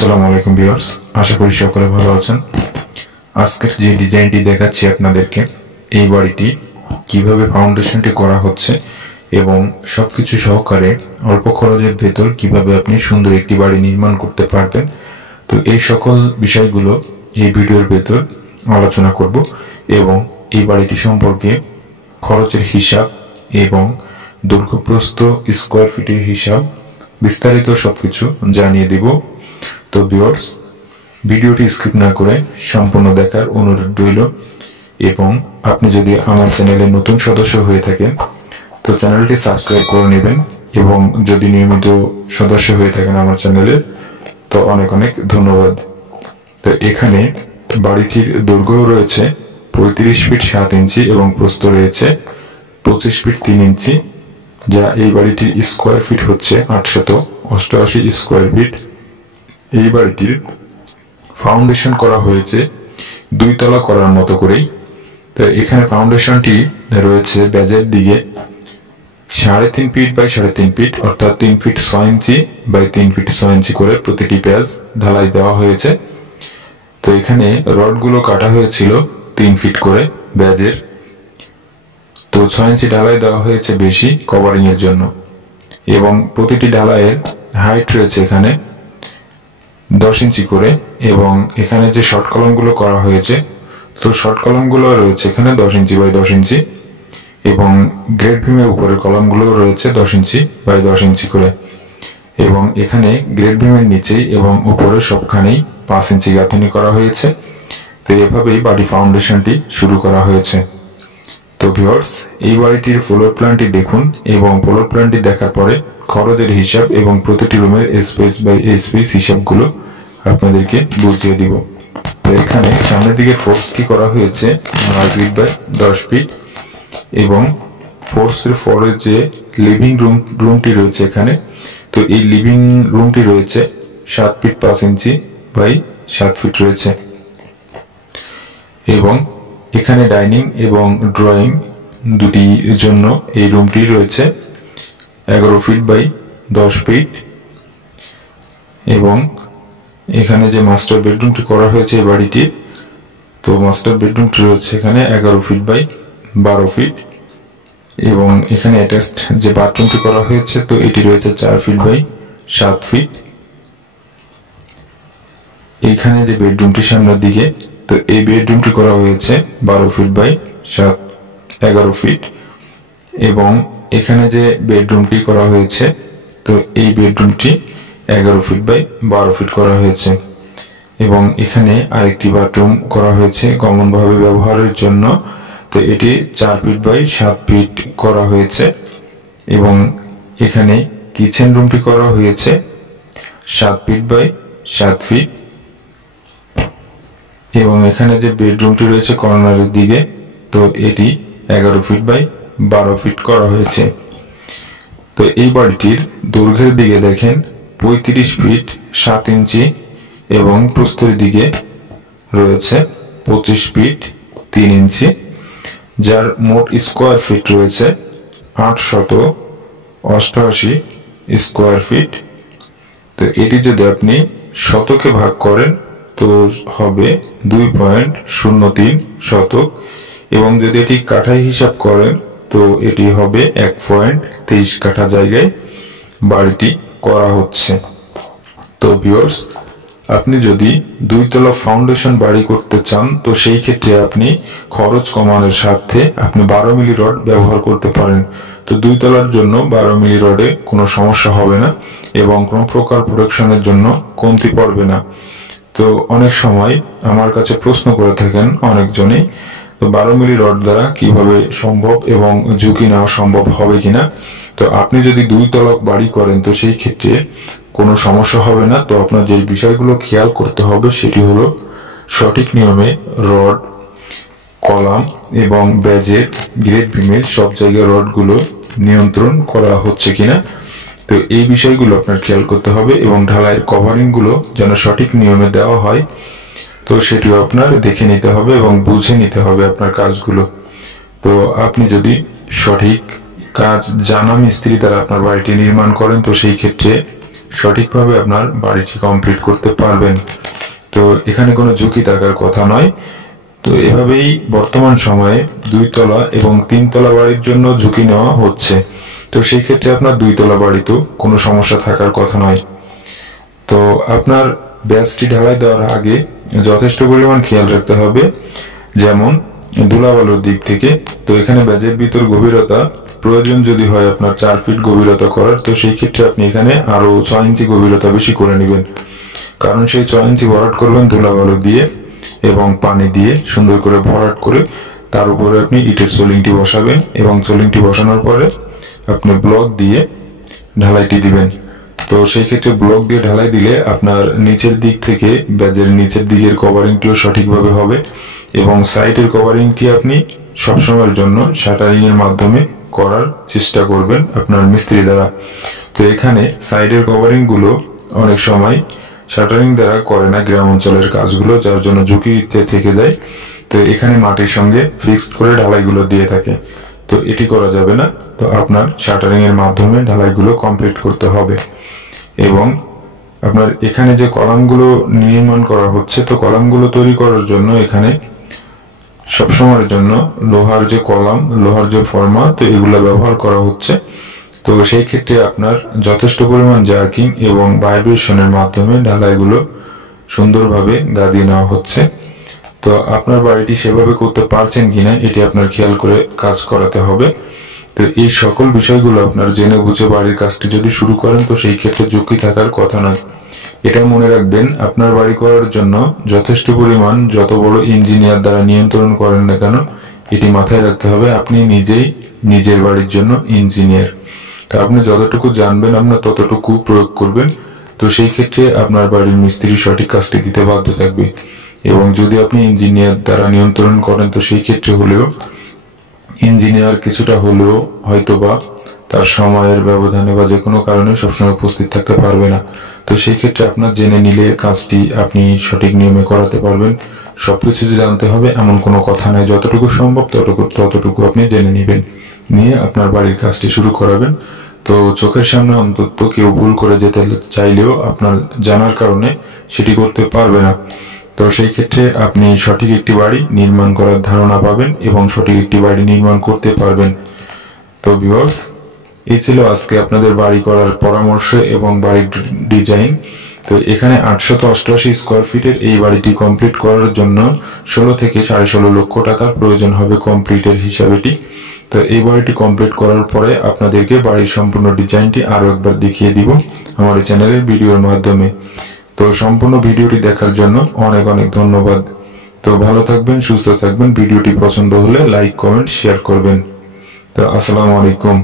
আসসালামু আলাইকুম ভিউয়ার্স, আশা করি সকলে ভালো আছেন। আজকের যে ডিজাইনটি দেখাচ্ছি আপনাদেরকে, এই বাড়িটি কিভাবে ফাউন্ডেশনটি করা হচ্ছে এবং সবকিছু সহকারে অল্প খরচের ভেতর কিভাবে আপনি সুন্দর একটি বাড়ি নির্মাণ করতে পারবেন, তো এই সকল বিষয়গুলো এই ভিডিওর ভেতর আলোচনা করব এবং এই বাড়িটি সম্পর্কে খরচের হিসাব এবং দৈর্ঘ্যপ্রস্থ স্কোয়ার ফিটের হিসাব বিস্তারিত সবকিছু জানিয়ে দিব। তো ভিউয়ার্স, ভিডিওটি স্কিপ না করে সম্পূর্ণ দেখার অনুরোধ রইল এবং আপনি যদি আমার চ্যানেলে নতুন সদস্য হয়ে থাকেন তো চ্যানেলটি সাবস্ক্রাইব করে নেবেন এবং যদি নিয়মিত সদস্য হয়ে থাকেন আমার চ্যানেলে তো অনেক অনেক ধন্যবাদ। তো এখানে বাড়িটির দৈর্ঘ্য রয়েছে 35 ফিট 7 ইঞ্চি এবং প্রস্থ রয়েছে 25 ফিট 3 ইঞ্চি, যা এই বাড়িটির স্কোয়ার ফিট হচ্ছে 888 স্কোয়ার ফিট। এই বাড়িটির ফাউন্ডেশন করা হয়েছে 2 তলা করার মতো করেই। তো এখানে ফাউন্ডেশনটি রয়েছে ব্যাজের দিকে 3.5 ফিট বাই 3.5 ফিট, অর্থাৎ 3 ফিট 6 ইঞ্চি বাই 3 ফিট 6 ইঞ্চি করে প্রতিটি ব্যাজ ঢালাই দেওয়া হয়েছে। তো এখানে রডগুলো কাটা হয়েছিল 3 ফিট করে ব্যাজের, তো 6 ইঞ্চি ঢালাই দেওয়া হয়েছে বেশি কভারিং এর জন্য এবং প্রতিটি ঢালাইয়ের হাইট রয়েছে এখানে 10 ইঞ্চি করে এবং এখানে যে শর্ট কলামগুলো করা হয়েছে তো শর্ট কলামগুলো রয়েছে এখানে 10 ইঞ্চি বাই 10 ইঞ্চি এবং গ্রেড ভীমের উপরের কলামগুলো রয়েছে 10 ইঞ্চি বাই 10 ইঞ্চি করে এবং এখানে গ্রেড ভীমের নিচে এবং উপরে সবখানেই 5 ইঞ্চি গাঁথনি করা হয়েছে। তো এভাবেই বাড়ি ফাউন্ডেশনটি শুরু করা হয়েছে। তো ভিউয়ার্স, এই বাড়িটির ফ্লোর প্ল্যানটি দেখুন এবং ফ্লোর প্ল্যানটি দেখার পরে খরচের হিসাব এবং প্রতিটি রুমের স্পেস বাই স্পেস হিসাবগুলো আপনাদেরকে বুঝিয়ে দিব। তো এখানে সামনের দিকে ফোর্সটি করা হয়েছে 9 ফিট বাই 10 ফিট এবং ফোর্সের পরে যে লিভিং রুমটি রয়েছে এখানে, তো এই লিভিং রুমটি রয়েছে 7 ফিট 5 ইঞ্চি বাই 7 ফিট রয়েছে এবং এখানে ডাইনিং এবং ড্রয়িং দুটির জন্য এই রুমটি রয়েছে 11 ফিট বাই 10 ফিট এবং এখানে যে মাস্টার বেডরুমটি করা হয়েছে এই বাড়িটির, তো মাস্টার বেডরুমটি রয়েছে এখানে 11 ফিট বাই 12 ফিট এবং এখানে অ্যাটাচড যে বাথরুমটি করা হয়েছে তো এটি রয়েছে 4 ফিট বাই 7 ফিট। এখানে যে বেডরুমটি সামনের দিকে, তো এই বেডরুমটি করা হয়েছে 12 ফিট বাই 11 ফিট এবং এখানে যে বেডরুমটি করা হয়েছে তো এই বেডরুমটি 11 ফিট বাই 12 ফিট করা হয়েছে এবং এখানে আরেকটি বাথরুম করা হয়েছে কমন ভাবে ব্যবহারের জন্য, তো এটি 4 ফিট বাই 7 ফিট করা হয়েছে এবং এখানে কিচেন রুমটি করা হয়েছে 7 ফিট বাই 7 ফিট এবং এখানে যে বেডরুমটি রয়েছে কর্নারের দিকে তো এটি 11 ফিট বাই 12 ফিট করা হয়েছে। তো এই বাড়িটির দৈর্ঘ্যের দিকে দেখেন 35 ফিট 7 ইঞ্চি এবং প্রস্থের দিকে রয়েছে 25 ফিট 3 ইঞ্চি, যার মোট স্কোয়ার ফিট রয়েছে 888 স্কোয়ার ফিট। তো এটি যদি আপনি শতকে ভাগ করেন তো হবে 2.03 শতক এবং যদি এটি কাঠায় হিসাব করেন তো এটি হবে 1.23 কাঠা জায়গায় বাড়িটি করা হচ্ছে। তো ভিউয়ার্স, আপনি যদি 2 তলা ফাউন্ডেশন বাড়ি করতে চান তো সেই ক্ষেত্রে আপনি খরচ কমানোর স্বার্থে আপনি 12 মিলি রড ব্যবহার করতে পারেন। তো 2 তলার জন্য 12 মিলি রডে কোনো সমস্যা হবে না এবং কোনো প্রকার প্রোটেকশনের জন্য কমতি পড়বে না। তো অনেক সময় আমার কাছে প্রশ্ন করে থাকেন অনেকজনেই, তো 12 মিলি রড দ্বারা কিভাবে সম্ভব এবং ঝুঁকি নেওয়া সম্ভব হবে কিনা। তো আপনি যদি 2 তলা বাড়ি করেন তো সেই ক্ষেত্রে কোনো সমস্যা হবে না। তো আপনার যে বিষয়গুলো খেয়াল করতে হবে সেটি হলো সঠিক নিয়মে রড, কলাম এবং ব্যাজের গ্রেড ভীমের সব জায়গায় রডগুলো নিয়ন্ত্রণ করা হচ্ছে কিনা, তো এই বিষয়গুলো আপনার খেয়াল করতে হবে এবং ঢালাইয়ের কভারিং গুলো যেন সঠিক নিয়মে দেওয়া হয় তো সেটিও আপনার দেখে নিতে হবে এবং বুঝে নিতে হবে আপনার কাজগুলো। তো আপনি যদি সঠিক কাজ জানা মিস্ত্রি দ্বারা আপনার বাড়িটি নির্মাণ করেন তো সেই ক্ষেত্রে সঠিকভাবে আপনার বাড়িটি কমপ্লিট করতে পারবেন। তো এখানে কোনো ঝুঁকি থাকার কথা নয়। তো এভাবেই বর্তমান সময়ে 2 তলা এবং 3 তলা বাড়ির জন্য ঝুঁকি নেওয়া হচ্ছে। তো সেই ক্ষেত্রে আপনার 2 তলা বাড়িতেও কোনো সমস্যা থাকার কথা নয়। তো আপনার ব্যাসটি ঢালাই দেওয়ার আগে যথেষ্ট পরিমাণ খেয়াল রাখতে হবে, যেমন ধুলাবালুর দিক থেকে। তো এখানে ব্যাজের ভিতর গভীরতা প্রয়োজন যদি হয় আপনার 4 ফিট গভীরতা করার, তো সেই ক্ষেত্রে আপনি এখানে আরো 6 ইঞ্চি গভীরতা বেশি করে নেবেন, কারণ সেই 6 ইঞ্চি ভরাট করবেন ধুলাবালু দিয়ে এবং পানি দিয়ে সুন্দর করে ভরাট করে তার উপরে আপনি ইটের সোলিংটি বসাবেন এবং সোলিংটি বসানোর পরে আপনি ব্লক দিয়ে ঢালাইটি দিবেন। তো সেই ক্ষেত্রে ব্লক দিয়ে ঢালাই দিলে আপনার নিচের দিক থেকে ব্যাজের নিচের দিকের কভারিংটিও সঠিকভাবে হবে এবং সাইডের কভারিংটি আপনি সবসময়ের জন্য শাটারিং এর মাধ্যমে করার চেষ্টা করবেন আপনার মিস্ত্রি দ্বারা। তো এখানে সাইডের কভারিং গুলো অনেক সময় শাটারিং দ্বারা করে না গ্রাম অঞ্চলের কাজগুলো, যার জন্য ঝুঁকিতে থেকে যায়। তো এখানে মাটির সঙ্গে ফিক্সড করে ঢালাইগুলো দিয়ে থাকে, তো এটি করা যাবে না। তো আপনার শাটারিং এর মাধ্যমে ঢালাইগুলো কমপ্লিট করতে হবে। এবং আপনার এখানে যে কলামগুলো নির্মাণ করা হচ্ছে, তো কলামগুলো তৈরি করার জন্য এখানে সবসময়ের জন্য লোহার যে কলাম, লোহার যে ফর্মা, তো এগুলো ব্যবহার করা হচ্ছে। তো সেই ক্ষেত্রে আপনার যথেষ্ট পরিমাণ জার্কিং এবং ভাইব্রেশনের মাধ্যমে ঢালাইগুলো সুন্দরভাবে গাদিয়ে নেওয়া হচ্ছে। তো আপনার বাড়িটি সেভাবে করতে পারছেন কিনা এটি আপনার খেয়াল করে কাজ করাতে হবে। তো এই সকল বিষয়গুলো আপনার জেনে বুঝে বাড়ির কাজটি যদি শুরু করেন, তো সেই ক্ষেত্রে ঝুঁকি থাকার কথা নয়। এটা মনে রাখবেন, আপনার বাড়ি করার জন্য যথেষ্ট পরিমাণ যত বড় ইঞ্জিনিয়ার দ্বারা নিয়ন্ত্রণ করেন না কেন, এটি মাথায় রাখতে হবে আপনি নিজেই নিজের বাড়ির জন্য ইঞ্জিনিয়ার। তো আপনি যতটুকু জানবেন আপনার ততটুকু প্রয়োগ করবেন। তো সেই ক্ষেত্রে আপনার বাড়ির মিস্ত্রি সঠিক কাজটি দিতে বাধ্য থাকবে। এবং যদি আপনি ইঞ্জিনিয়ার দ্বারা নিয়ন্ত্রণ করেন, তো সেই ক্ষেত্রে হলেও ইঞ্জিনিয়ার কিছুটা হলেও হয়তোবা তার সময়ের ব্যবধানে বা যে কোনো কারণে সবসময় উপস্থিত থাকতে পারবে না। তো সেই ক্ষেত্রে আপনার জেনে নিলে কাজটি আপনি সঠিক নিয়মে করাতে পারবেন। সবকিছু যে জানতে হবে এমন কোনো কথা নাই, যতটুকু সম্ভব ততটুকু আপনি জেনে নেবেন, নিয়ে আপনার বাড়ির কাজটি শুরু করাবেন। তো চোখের সামনে অন্তত কেউ ভুল করে যেতে চাইলেও আপনার জানার কারণে সেটি করতে পারবে না। তো সেই ক্ষেত্রে আপনি সঠিক একটি বাড়ি নির্মাণ করার ধারণা পাবেন এবং সঠিক একটি বাড়ি নির্মাণ করতে পারবেন। তো ভিউয়ার্স, এই ছিল আজকে আপনাদের বাড়ি করার পরামর্শ এবং বাড়ির ডিজাইন। তো এখানে 888 স্কোয়ার ফিটের এই বাড়িটি কমপ্লিট করার জন্য 16 থেকে 16.5 লক্ষ টাকার প্রয়োজন হবে কমপ্লিটের হিসাবেটি। তো এই বাড়িটি কমপ্লিট করার পরে আপনাদেরকে বাড়ির সম্পূর্ণ ডিজাইনটি আরো একবার দেখিয়ে দিব আমার এই চ্যানেলের ভিডিওর মাধ্যমে। তো সম্পূর্ণ ভিডিওটি দেখার জন্য অনেক অনেক ধন্যবাদ। তো ভালো থাকবেন, সুস্থ থাকবেন। ভিডিওটি পছন্দ হলে লাইক, কমেন্ট, শেয়ার করবেন। তো আসসালামু আলাইকুম।